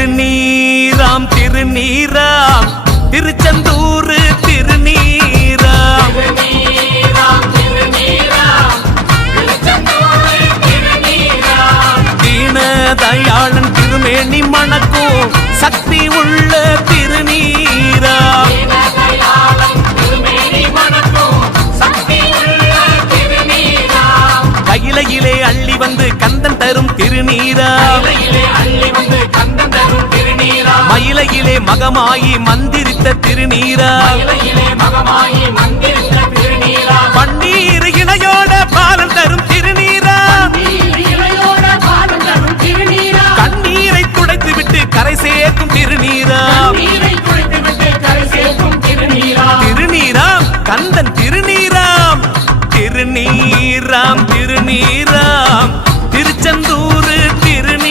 திருநீராம் திருநீராம் திருச்செந்தூர் திருநீராம் தீனதயாளன் திருமேனி மணக்கும் சக்தி உள்ள திருநீராம் கையிலையிலே அள்ளி வந்து கந்தன் தரும் திருநீராம் மயிலையிலே மகமாயி மந்திரித்த திருநீராம் பன்னீர் இணையோட பாலன் தரும்